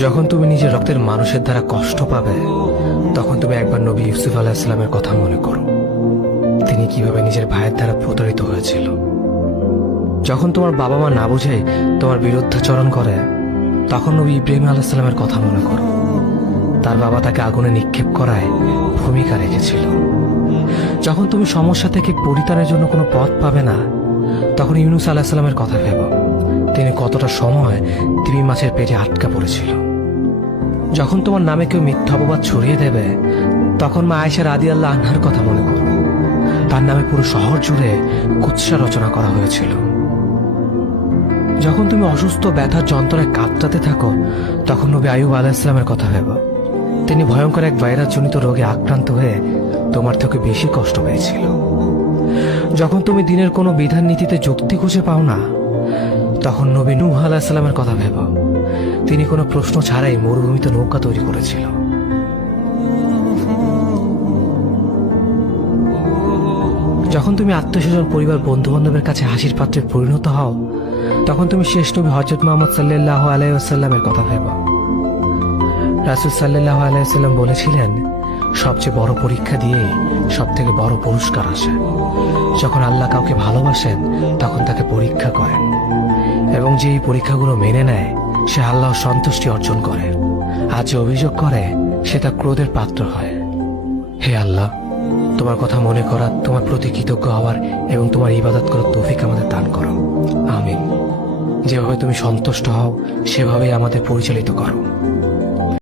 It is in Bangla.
যখন তুমি নিজের রক্তের মানুষের দ্বারা কষ্ট পাবে, তখন তুমি একবার নবী ইউসুফ আলাইহিস সালামের কথা মনে করো। তিনি কিভাবে নিজের ভাইয়ের দ্বারা প্রতারিত হয়েছিল। যখন তোমার বাবা মা না বুঝে তোমার বিরুদ্ধাচরণ করে, তখন নবী ইব্রাহিম আলাইহিস সালামের কথা মনে করো। তার বাবা তাকে আগুনে নিক্ষেপ করায় ভূমিকা রেখেছিল। যখন তুমি সমস্যা থেকে পরিত্রাণের জন্য কোনো পথ পাবে না, তখন ইউনুস আলাইহিস সালামের কথা ভেবো। তিনি কতটা সময় তিমি মাছের পেটে আটকা পড়েছিল। যখন তোমার নামে কেউ মিথ্যা অপবাদ ছড়িয়ে দেবে, তখন মা আয়েশা রাদিয়াল্লাহু আনহার কথা মনে করো। তার নামে পুরো শহর জুড়ে কুৎসা রচনা করা হয়েছিল। যখন তুমি অসুস্থ ব্যথার যন্ত্রণায় কাতরাতে থাকো, তখন নবী আইয়ুব আলাইহিস সালামের কথা ভেবো। তিনি ভয়ঙ্কর এক ভাইরাসজনিত রোগে আক্রান্ত হয়ে তোমার থেকে বেশি কষ্ট পেয়েছিল। যখন তুমি দিনের কোনো বিধান নীতিতে যুক্তি খুঁজে পাও না, তখন নবী নূহ আলাইহিস সালামের কথা ভেবো। তিনি কোনো প্রশ্ন ছাড়াই মরুভূমিতে নৌকা তৈরি করেছিল। যখন তুমি আত্মীয়স্বজন, পরিবার, বন্ধু বান্ধবের কাছে হাসির পাত্রে পরিণত হও, তখন তুমি শেষ নবী হযরত মুহাম্মদ সাল্লাল্লাহু আলাইহি ওয়াসাল্লামের কথা ভেবো। রাসূল সাল্লাল্লাহু আলাইহি ওয়াসাল্লাম বলেছিলেন, সবচেয়ে বড় পরীক্ষা দিয়ে সব থেকে বড় পুরস্কার আসে। যখন আল্লাহ কাউকে ভালোবাসেন, তখন তাকে পরীক্ষা করেন, এবং যে এই পরীক্ষাগুলো মেনে নেয়, সে আল্লাহর সন্তুষ্টি অর্জন করে। আর যে অভিযোগ করে, সে তার ক্রোধের পাত্র হয়। হে আল্লাহ, তোমার কথা মনে করা, তোমার প্রতি কৃতজ্ঞ হওয়ার এবং তোমার ইবাদত করার তৌফিক আমাদের দান করো। আমিন। যেভাবে তুমি সন্তুষ্ট হও, সেভাবেই আমাদের পরিচালিত করো।